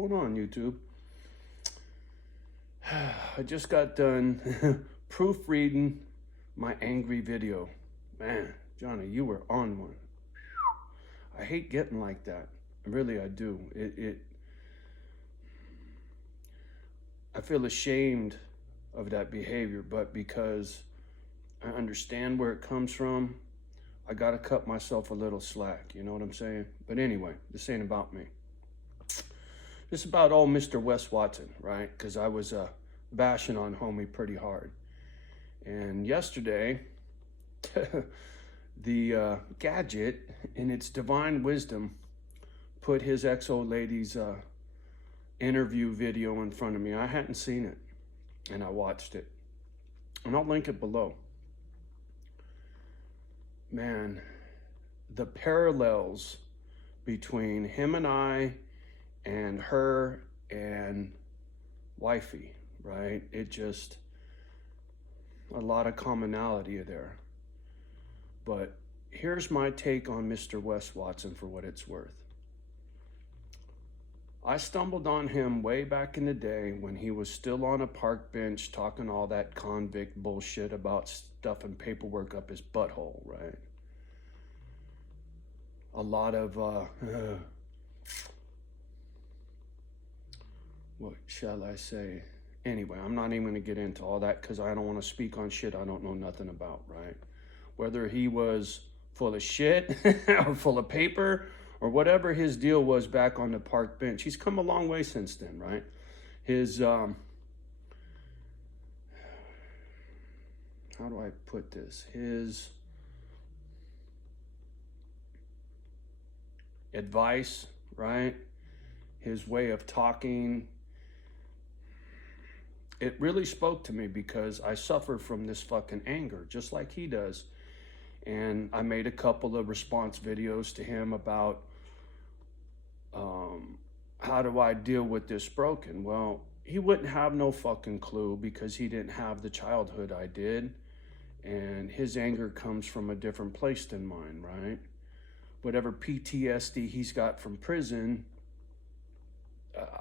going on, YouTube? I just got done proofreading my angry video. Man, Johnny, you were on one. I hate getting like that. Really, I do. I feel ashamed of that behavior, but because I understand where it comes from, I gotta cut myself a little slack, you know what I'm saying? But anyway, this ain't about me. This is about old Mr. Wes Watson, right? Because I was bashing on homie pretty hard. And yesterday, the gadget, in its divine wisdom, put his ex-old lady's interview video in front of me. I hadn't seen it, and I watched it. And I'll link it below. Man, the parallels between him and I and her and wifey, right? It just, a lot of commonality there. But here's my take on Mr. Wes Watson for what it's worth. I stumbled on him way back in the day when he was still on a park bench talking all that convict bullshit about stuffing paperwork up his butthole, right? A lot of, what shall I say? Anyway, I'm not even going to get into all that because I don't want to speak on shit I don't know nothing about, right? Whether he was full of shit or full of paper or whatever his deal was back on the park bench. He's come a long way since then, right? His, how do I put this? His advice, right? His way of talking. It really spoke to me because I suffer from this fucking anger, just like he does. And I made a couple of response videos to him about how do I deal with this broken? Well, he wouldn't have no fucking clue because he didn't have the childhood I did. And his anger comes from a different place than mine, right? Whatever PTSD he's got from prison,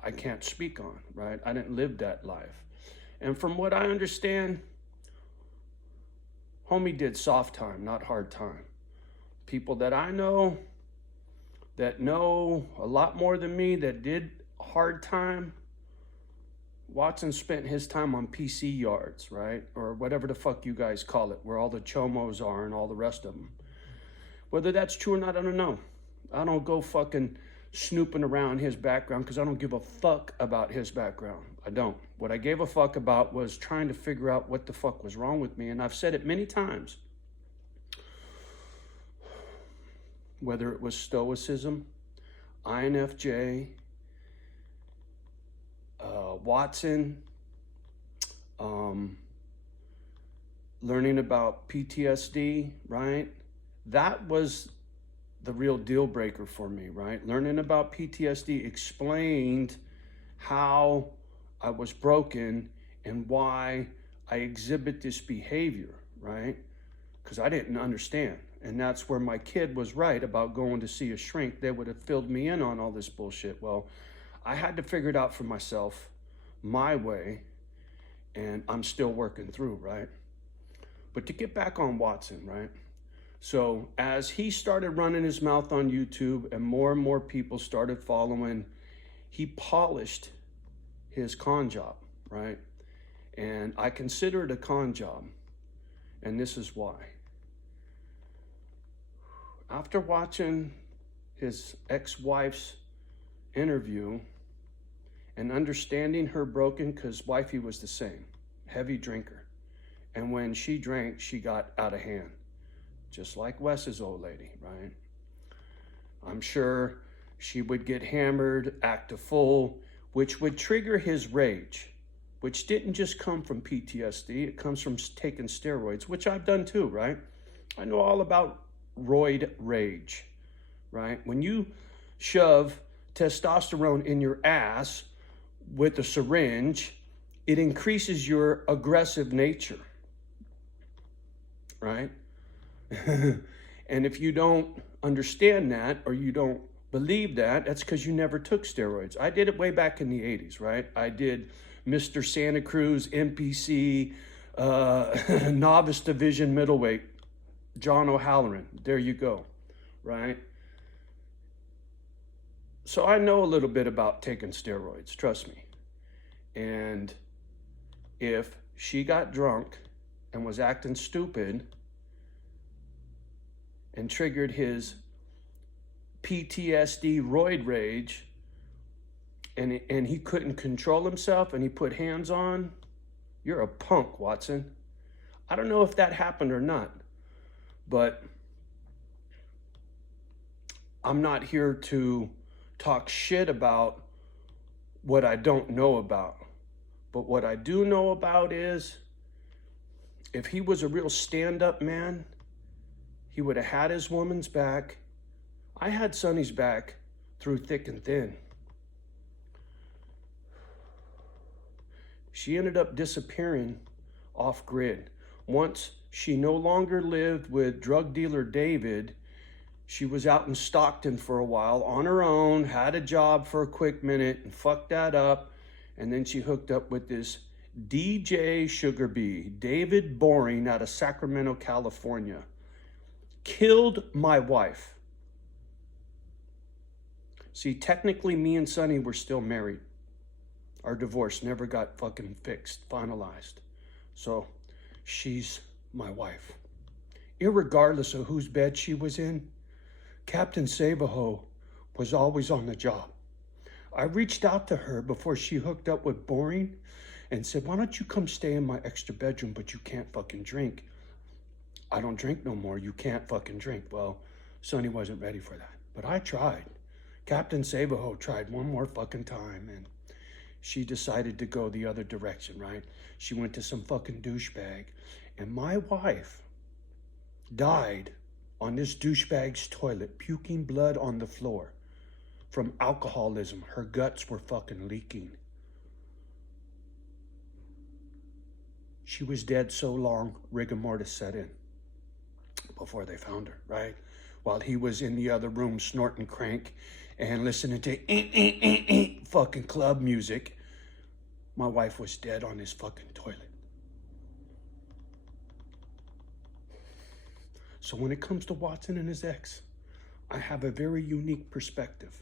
I can't speak on, right? I didn't live that life. And from what I understand, homie did soft time, not hard time. People that I know that know a lot more than me that did hard time, Watson spent his time on PC yards, right? Or whatever the fuck you guys call it, where all the chomos are and all the rest of them. Whether that's true or not, I don't know. I don't go fucking snooping around his background because I don't give a fuck about his background. I don't. What I gave a fuck about was trying to figure out what the fuck was wrong with me. And I've said it many times. Whether it was stoicism, INFJ, Watson, learning about PTSD, right? That was the real deal breaker for me, right? Learning about PTSD explained how I was broken and why I exhibit this behavior, right? Because I didn't understand. And that's where my kid was right about going to see a shrink. They would have filled me in on all this bullshit. Well, I had to figure it out for myself, my way, and I'm still working through, right? But to get back on Watson, right? So as he started running his mouth on YouTube and more people started following, he polished his con job, right? And I consider it a con job, and this is why. After watching his ex-wife's interview and understanding her broken, because wifey was the same, heavy drinker. And when she drank, she got out of hand, just like Wes's old lady, right? I'm sure she would get hammered, act a fool, which would trigger his rage, which didn't just come from PTSD. It comes from taking steroids, which I've done too, right? I know all about roid rage, right? When you shove testosterone in your ass with a syringe, it increases your aggressive nature, right? And if you don't understand that, or you don't believe that, that's because you never took steroids. I did it way back in the 80s, right? I did Mr. Santa Cruz, NPC, novice division middleweight, John O'Halloran. There you go, right? So I know a little bit about taking steroids, trust me. And if she got drunk and was acting stupid and triggered his PTSD roid rage, and he couldn't control himself and he put hands on, you're a punk, Watson. I don't know if that happened or not, but I'm not here to talk shit about what I don't know about. But what I do know about is if he was a real stand-up man, he would have had his woman's back. I had Sonny's back through thick and thin. She ended up disappearing off grid. Once she no longer lived with drug dealer David, she was out in Stockton for a while on her own, had a job for a quick minute and fucked that up. And then she hooked up with this DJ Sugar Bee, David Boring, out of Sacramento, California. Killed my wife. See, technically me and Sonny were still married. Our divorce never got fucking fixed, finalized. So she's my wife. Irregardless of whose bed she was in, Captain Savaho was always on the job. I reached out to her before she hooked up with Boring and said, why don't you come stay in my extra bedroom, but you can't fucking drink. I don't drink no more, you can't fucking drink. Well, Sonny wasn't ready for that, but I tried. Captain Savaho tried one more fucking time and she decided to go the other direction, right? She went to some fucking douchebag and my wife died on this douchebag's toilet, puking blood on the floor from alcoholism. Her guts were fucking leaking. She was dead so long, rigor mortis set in before they found her, right? While he was in the other room snorting crank and listening to fucking club music, my wife was dead on his fucking toilet. So when it comes to Watson and his ex, I have a very unique perspective.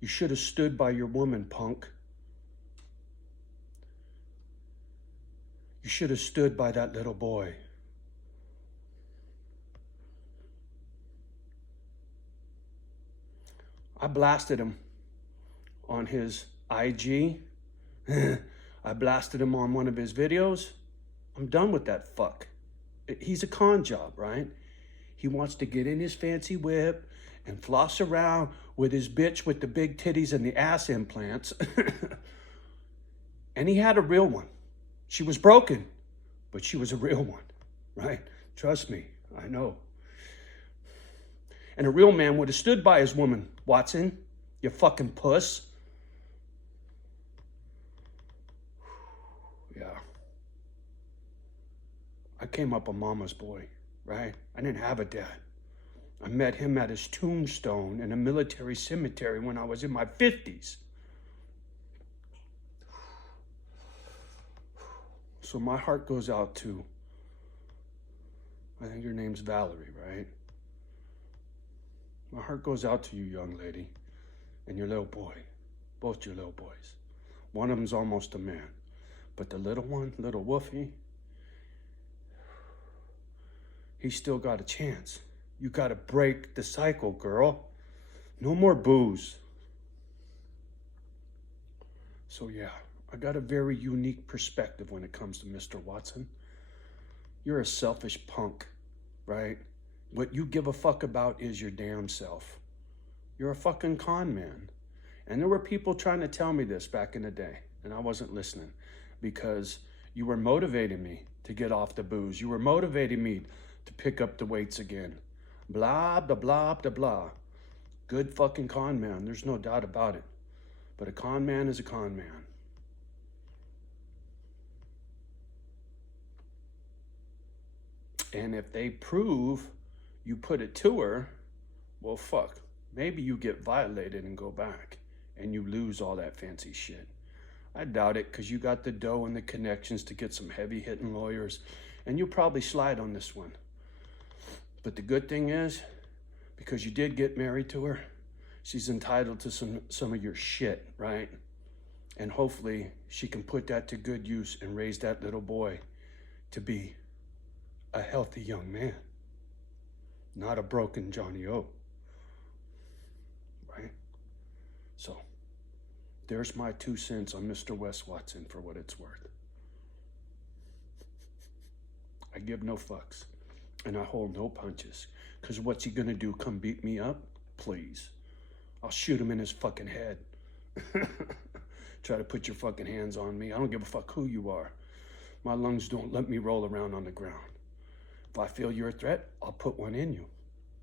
You should have stood by your woman, punk. You should have stood by that little boy. I blasted him on his IG. I blasted him on one of his videos. I'm done with that fuck. He's a con job, right? He wants to get in his fancy whip and floss around with his bitch with the big titties and the ass implants. And he had a real one. She was broken, but she was a real one, right? Trust me, I know. And a real man would have stood by his woman, Watson, you fucking puss. Yeah. I came up a mama's boy, right? I didn't have a dad. I met him at his tombstone in a military cemetery when I was in my 50s. So my heart goes out to, I think your name's Valerie, right? My heart goes out to you, young lady, and your little boy, both your little boys. One of them's almost a man, but the little one, little Woofy, he's still got a chance. You gotta break the cycle, girl. No more booze. So yeah, I got a very unique perspective when it comes to Mr. Watson. You're a selfish punk, right? What you give a fuck about is your damn self. You're a fucking con man. And there were people trying to tell me this back in the day, and I wasn't listening because you were motivating me to get off the booze. You were motivating me to pick up the weights again. Blah, blah, blah, blah, blah. Good fucking con man, there's no doubt about it. But a con man is a con man. And if they prove you put it to her, well, fuck. Maybe you get violated and go back and you lose all that fancy shit. I doubt it, because you got the dough and the connections to get some heavy hitting lawyers, and you'll probably slide on this one. But the good thing is, because you did get married to her, she's entitled to some of your shit, right? And hopefully she can put that to good use and raise that little boy to be a healthy young man, not a broken Johnny O, right? So there's my 2 cents on Mr. Wes Watson for what it's worth. I give no fucks and I hold no punches, because what's he gonna do, come beat me up? Please. I'll shoot him in his fucking head. Try to put your fucking hands on me. I don't give a fuck who you are. My lungs don't let me roll around on the ground. If I feel you're a threat, I'll put one in you.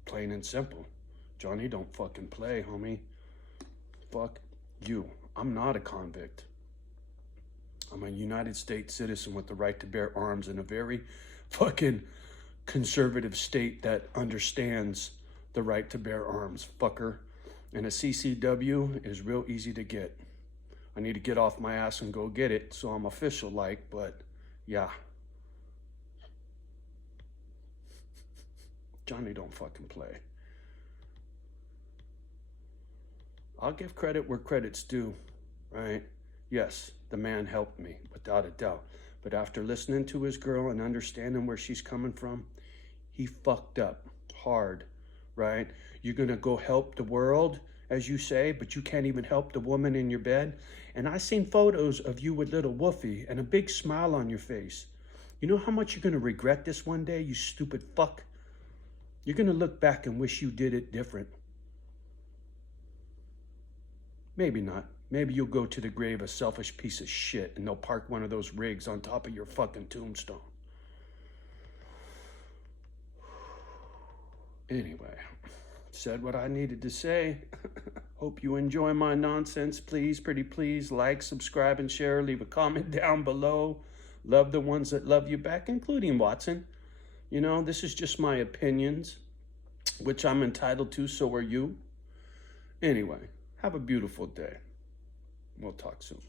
Plain and simple. Johnny, don't fucking play, homie. Fuck you. I'm not a convict. I'm a United States citizen with the right to bear arms in a very fucking conservative state that understands the right to bear arms, fucker. And a CCW is real easy to get. I need to get off my ass and go get it, so I'm official-like, but yeah. Johnny don't fucking play. I'll give credit where credit's due, right? Yes, the man helped me, without a doubt. But after listening to his girl and understanding where she's coming from, he fucked up hard, right? You're gonna go help the world, as you say, but you can't even help the woman in your bed. And I seen photos of you with little Woofy and a big smile on your face. You know how much you're gonna regret this one day, you stupid fuck? You're gonna look back and wish you did it different. Maybe not. Maybe you'll go to the grave a selfish piece of shit and they'll park one of those rigs on top of your fucking tombstone. Anyway, said what I needed to say. Hope you enjoy my nonsense. Please, pretty please, like, subscribe, and share. Leave a comment down below. Love the ones that love you back, including Watson. You know, this is just my opinions, which I'm entitled to, so are you. Anyway, have a beautiful day. We'll talk soon.